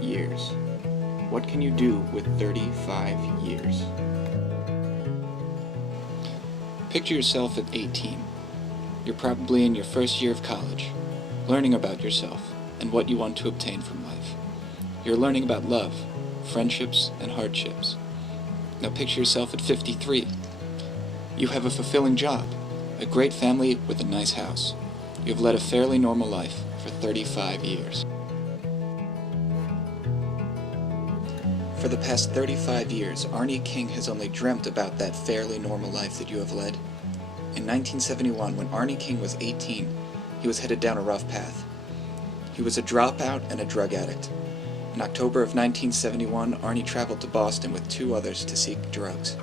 Years. What can you do with 35 years? Picture yourself at 18. You're probably in your first year of college, learning about yourself and what you want to obtain from life. You're learning about love, friendships, and hardships. Now picture yourself at 53. You have a fulfilling job, a great family with a nice house. You have led a fairly normal life for 35 years. For the past 35 years, Arnie King has only dreamt about that fairly normal life that you have led. In 1971, when Arnie King was 18, he was headed down a rough path. He was a dropout and a drug addict. In October of 1971, Arnie traveled to Boston with 2 others to seek drugs.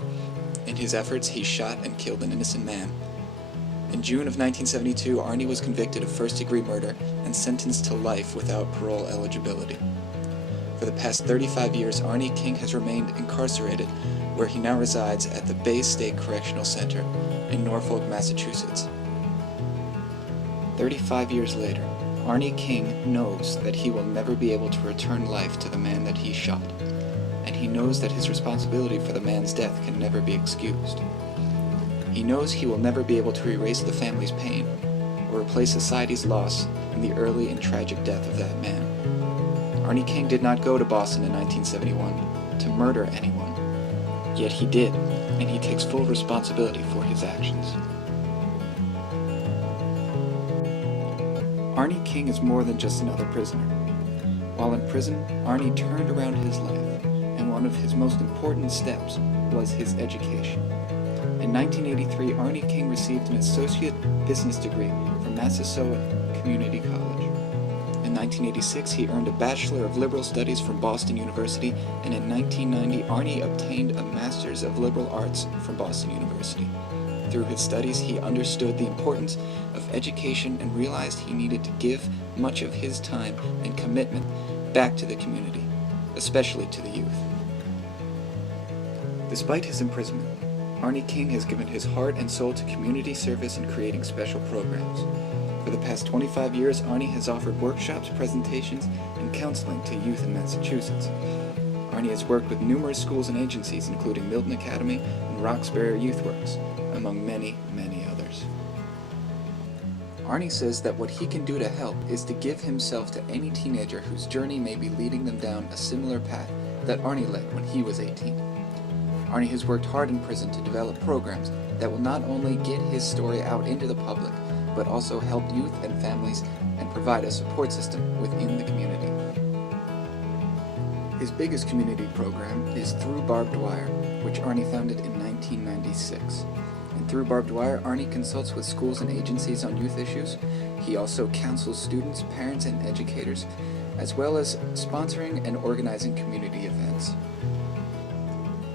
In his efforts, he shot and killed an innocent man. In June of 1972, Arnie was convicted of first-degree murder and sentenced to life without parole eligibility. For the past 35 years, Arnie King has remained incarcerated, where he now resides at the Bay State Correctional Center in Norfolk, Massachusetts. 35 years later, Arnie King knows that he will never be able to return life to the man that he shot, and he knows that his responsibility for the man's death can never be excused. He knows he will never be able to erase the family's pain or replace society's loss in the early and tragic death of that man. Arnie King did not go to Boston in 1971 to murder anyone, yet he did, and he takes full responsibility for his actions. Arnie King is more than just another prisoner. While in prison, Arnie turned around his life, and one of his most important steps was his education. In 1983, Arnie King received an associate business degree from Massasoit Community College. In 1986, he earned a Bachelor of Liberal Studies from Boston University, and in 1990, Arnie obtained a Master's of Liberal Arts from Boston University. Through his studies, he understood the importance of education and realized he needed to give much of his time and commitment back to the community, especially to the youth. Despite his imprisonment, Arnie King has given his heart and soul to community service and creating special programs. For the past 25 years, Arnie has offered workshops, presentations, and counseling to youth in Massachusetts. Arnie has worked with numerous schools and agencies, including Milton Academy and Roxbury Youth Works, among many, many others. Arnie says that what he can do to help is to give himself to any teenager whose journey may be leading them down a similar path that Arnie led when he was 18. Arnie has worked hard in prison to develop programs that will not only get his story out into the public, but also help youth and families and provide a support system within the community. His biggest community program is Through Barbed Wire, which Arnie founded in 1996. And through Barbed Wire, Arnie consults with schools and agencies on youth issues. He also counsels students, parents, and educators, as well as sponsoring and organizing community events.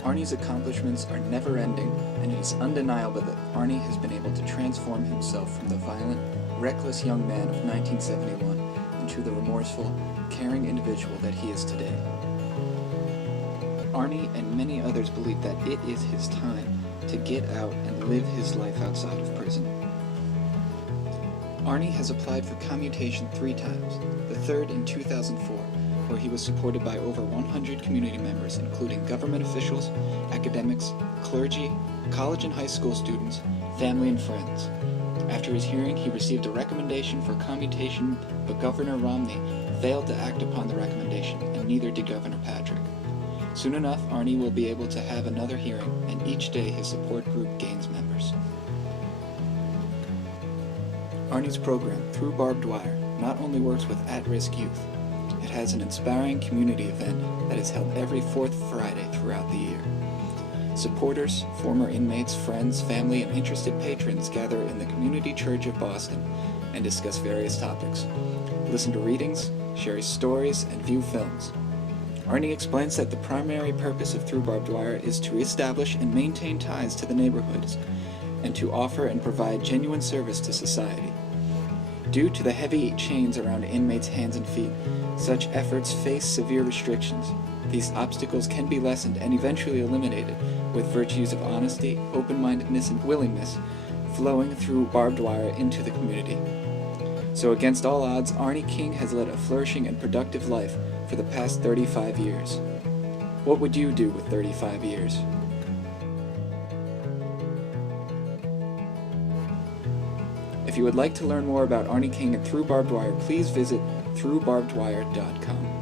Arnie's accomplishments are never-ending, and it is undeniable that Arnie has been able to transform himself from the violent, reckless young man of 1971 into the remorseful, caring individual that he is today. Arnie and many others believe that it is his time to get out and live his life outside of prison. Arnie has applied for commutation 3 times, the third in 2004, where he was supported by over 100 community members, including government officials, academics, clergy, college and high school students, family, and friends. After his hearing, he received a recommendation for commutation, but Governor Romney failed to act upon the recommendation, and neither did Governor Patrick. Soon enough, Arnie will be able to have another hearing, and each day his support group gains members. Arnie's program, Through Barbed Wire, not only works with at-risk youth. It has an inspiring community event that is held every 4th Friday throughout the year. Supporters, former inmates, friends, family, and interested patrons gather in the Community Church of Boston and discuss various topics, listen to readings, share stories, and view films. Arnie explains that the primary purpose of Through Barbed Wire is to reestablish and maintain ties to the neighborhoods and to offer and provide genuine service to society. Due to the heavy chains around inmates' hands and feet, such efforts face severe restrictions. These obstacles can be lessened and eventually eliminated with virtues of honesty, open-mindedness, and willingness flowing through barbed wire into the community. So against all odds, Arnie King has led a flourishing and productive life for the past 35 years. What would you do with 35 years? If you would like to learn more about Arnie King and Through Barbed Wire, please visit throughbarbedwire.com.